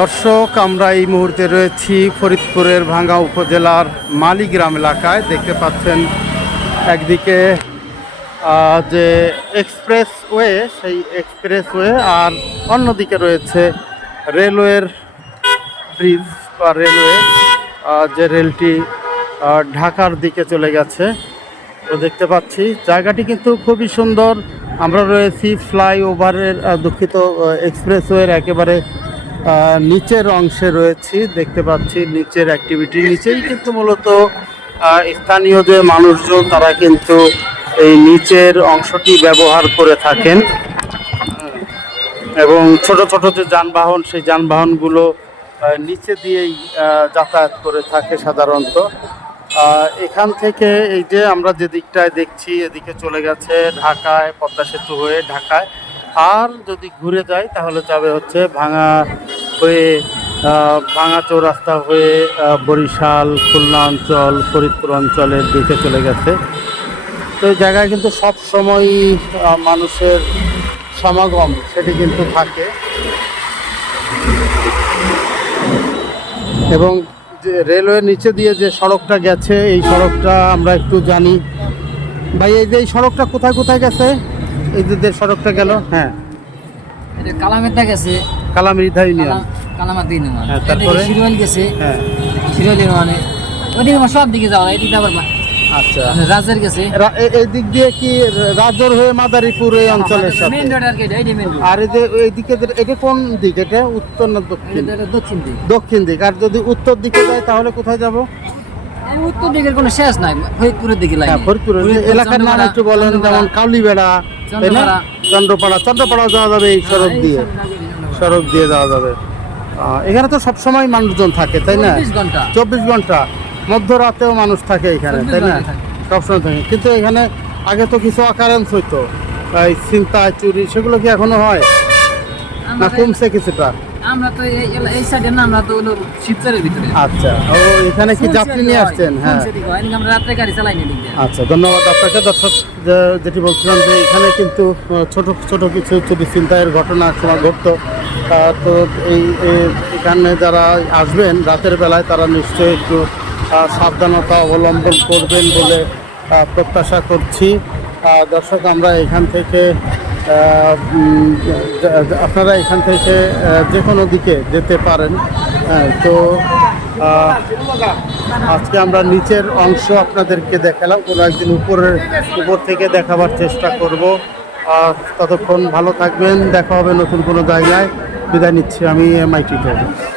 দর্শক, আমরা এই মুহূর্তে রয়েছি ফরিদপুরের ভাঙ্গা উপজেলার মালিগ্রাম এলাকায়। দেখতে পাচ্ছেন একদিকে যে এক্সপ্রেস ওয়ে সেই এক্সপ্রেস ওয়ে আর অন্যদিকে রয়েছে রেলওয়ের ব্রিজ বা রেলওয়ে যে রেলটি ঢাকার দিকে চলে গেছে। তো দেখতে পাচ্ছি, জায়গাটি কিন্তু খুবই সুন্দর। আমরা রয়েছি ফ্লাইওভারের দুঃখিত এক্সপ্রেসওয়ের একেবারে নিচের অংশে রয়েছি, দেখতে পাচ্ছি নিচের অ্যাক্টিভিটি নিচেই কিন্তু মূলত স্থানীয় যে মানুষজন, তারা কিন্তু এই নিচের অংশটি ব্যবহার করে থাকেন। এবং ছোট ছোট যে যানবাহন, সেই যানবাহনগুলো নিচে দিয়েই যাতায়াত করে থাকে সাধারণত। এখান থেকে এই যে আমরা যে দিকটায় দেখছি, এদিকে চলে গেছে ঢাকায়, পদ্মা সেতু হয়ে ঢাকায়। আর যদি ঘুরে যায় তাহলে যাবে হচ্ছে ভাঙা হয়ে আহ, ভাঙা চৌরাস্তা হয়ে বরিশাল খুলনা অঞ্চল ফরিদপুর অঞ্চলের দিকে চলে গেছে। তো এই জায়গায় কিন্তু সব সময় মানুষের সমাগম সেটি কিন্তু থাকে। এবং যে রেলওয়ের নিচে দিয়ে যে সড়কটা গেছে এই সড়কটা আমরা একটু জানি। ভাই এই যে এই সড়কটা কোথায় কোথায় গেছে? এই যে সড়কটা গেল হ্যাঁ। কালামেরটা গেছে। কালামৃধা ইউনিয়ন কালামার দিন হ্যাঁ, তারপরে? শিরোয়াল গেছে। হ্যাঁ। শিরোয়াল মানে ওইদিকে আমার সব দিকে যাওয়া এদিকে আবার আচ্ছা। রাজের গেছে। এই দিক দিয়ে কি রাজর হয়ে মাদারীপুর এই অঞ্চলের সাথে? মেন রোড আর কি এই মেন রোড আর এই যে এইদিকে এটা কোন দিক? এটা উত্তর না দক্ষিণ? এটা দক্ষিণ দিক। দক্ষিণ দিক। আর যদি উত্তর দিকে যায় তাহলে কোথায় যাব? উত্তর দিকের কোনো শেষ নাই ফরিদপুরের দিকে লাগে হ্যাঁ ফরিদপুর এলাকার নাম একটু বলেন যেমন কাউলিবেড়া। চন্দ্রপাড়া। চন্দ্রপাড়া। যাওয়া যাবে এই সড়ক দিয়ে। সড়ক দিয়ে যাওয়া যাবে। এখানে তো সবসময় মানুষজন থাকে তাই না? চব্বিশ ঘণ্টা। মধ্যরাতেও মানুষ থাকে এখানে তাই না? সবসময় থাকে। কিন্তু এখানে আগে তো কিছু অকারেন্স হইতো। এই চিন্তা চুরি সেগুলো কি এখনও হয়? না কমছে কিছুটা? আমরা তো এই- এই- এই সাইডে না আমরা তো শিবচরের ভিতরে। আচ্ছা। ও এখানে কি যাত্রী নিয়ে আসছেন? হ্যাঁ। আমরা রাত্রে গাড়ি চালাই নি আচ্ছা ধন্যবাদ। আপনাকে দর্শক যেটি বলছিলাম যে এখানে কিন্তু ছোট ছোট কিছু চুরি চিন্তায়ের ঘটনা সময় ঘটতো তো এই এখানে যারা আসবেন, রাতের বেলায় তারা নিশ্চয়ই একটু সাবধানতা অবলম্বন করবেন বলে প্রত্যাশা করছি। দর্শক, আমরা এখান থেকে আপনারা এখান থেকে যে কোনো দিকে যেতে পারেন। তো আজকে আমরা নিচের অংশ আপনাদেরকে দেখালাম। কোনো একদিন উপরের, উপর থেকে দেখাবার চেষ্টা করব। আর ততক্ষণ ভালো থাকবেন। দেখা হবে নতুন কোনো জায়গায়। বিদায় নিচ্ছি আমি থেকে